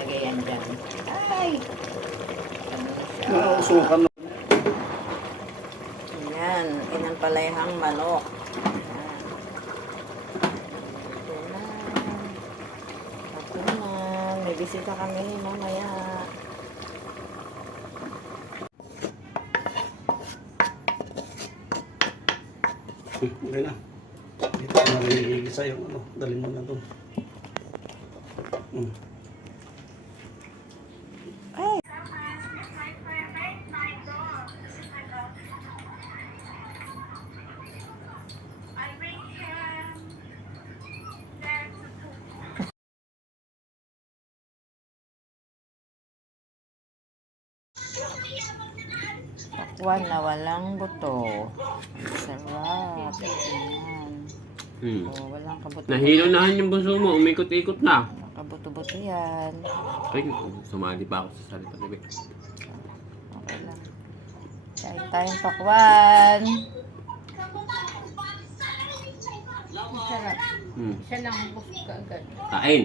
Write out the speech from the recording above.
Lagay yan dyan. Ay! Nausukan. Ayan, inampalayhang manok. Ayan. Ito na. Ito na. May bisita kami mamaya. Okay na. Dito na nagigisa yung ano. Dalhin mo na doon. Ay! Pakwan na walang buto. Sarap. Ayan. Oh, walang kabuto. Nahilunahan yung bunso mo, umikot-ikot na. Kabuto-buto yan. Ay, sumali pa ako sa salita ni Bek. Okay lang. Kain tayong pakwan. Sarap. Hmm. Siya lang busog ka agad. Kain.